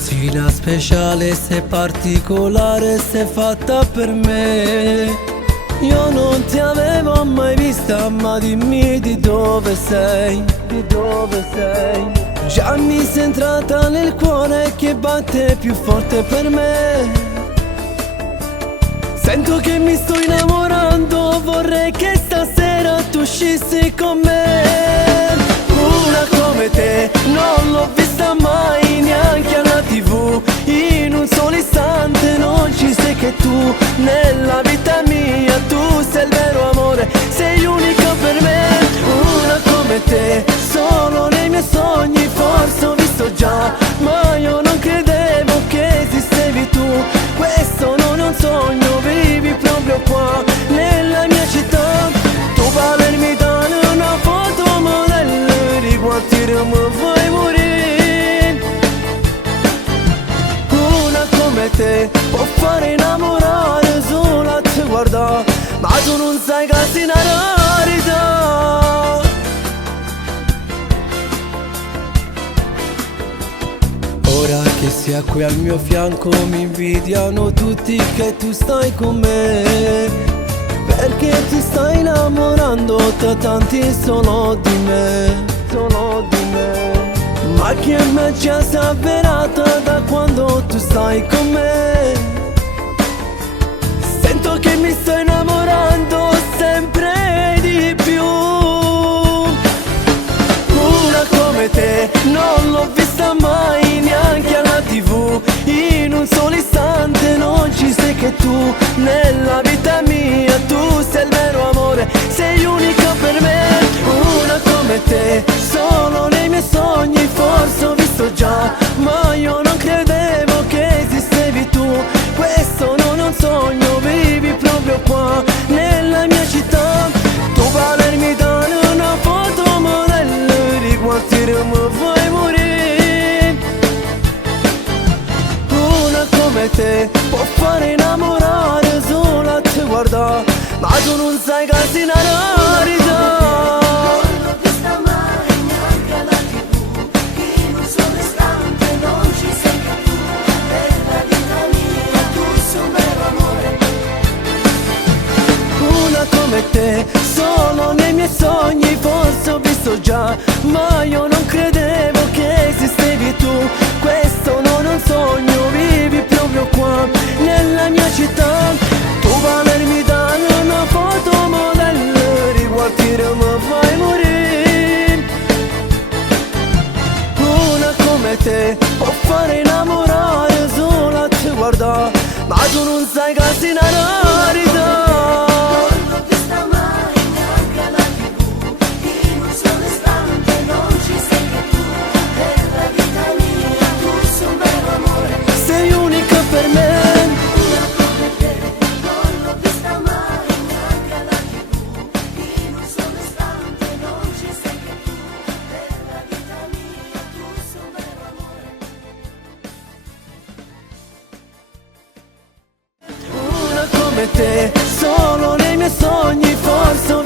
Ragazzina speciale, sei particolare, sei fatta per me. Io non ti avevo mai vista, ma dimmi di dove sei, di dove sei. Già mi sei entrata nel cuore che batte più forte per me. Sento che mi sto innamorando, vorrei che stasera tu uscissi con me. Una come te non l'ho vista mai, neanche alla TV. In un solo istante non ci sei che tu. Nella vita mia tu sei il vero amore, sei unica per me. Una come te solo nei miei sogni forse ho visto già, ma io non credevo che esistevi tu. Questo non è un sogno, vivi proprio qua nella mia città. Tu palermitana, una fotomodella, di quartiere mi fai morire. Una come te può fare innamorare solo a te guarda, ma tu non sai che sei una rarità. Ora che sia qui al mio fianco mi invidiano tutti che tu stai con me, perché ti stai innamorando tra tanti solo di me, solo di me. Ma che magia si è avverata da quando tu stai con me. Sento che mi sto innamorando sempre di più. Una come te non l'ho vista mai, neanche alla TV. In un solo istante non ci sei che tu. Nella vita mia tu sei il vero amore, sei unica per me. Una come te solo nei miei sogni forse ho visto già, ma io non credevo che esistevi tu. Questo non è un sogno, vivi proprio qua nella mia città. Tu palermitana, una fotomodella, di quartiere mi fai morire. Una come te può fare innamorare solo a te guarda, ma tu non sai che sei una rarità. Non l'ho vista mai, neanche alla TV. In un solo istante non ci sei che tu. Per la vita mia tu sei un vero amore. Una come te solo nei miei sogni forse ho visto già, ma io non credevo che esistevi tu. Questo non è un sogno, vivi proprio qua nella mia città. Tu palermitana, una fotomodella, di quartiere mi fai morire. Una come te può fare innamorare solo a te guarda, ma tu non sai che sei una rarità. Non l'ho vista mai, neanche alla TV. In un solo istante non ci sei che tu. Per la vita mia tu sei un vero amore. Sei unica per me. Una come te non l'ho vista mai, neanche alla TV. In un solo istante non ci sei che tu. Per la vita mia tu sei un vero amore. Una come te solo nei miei sogni forse ho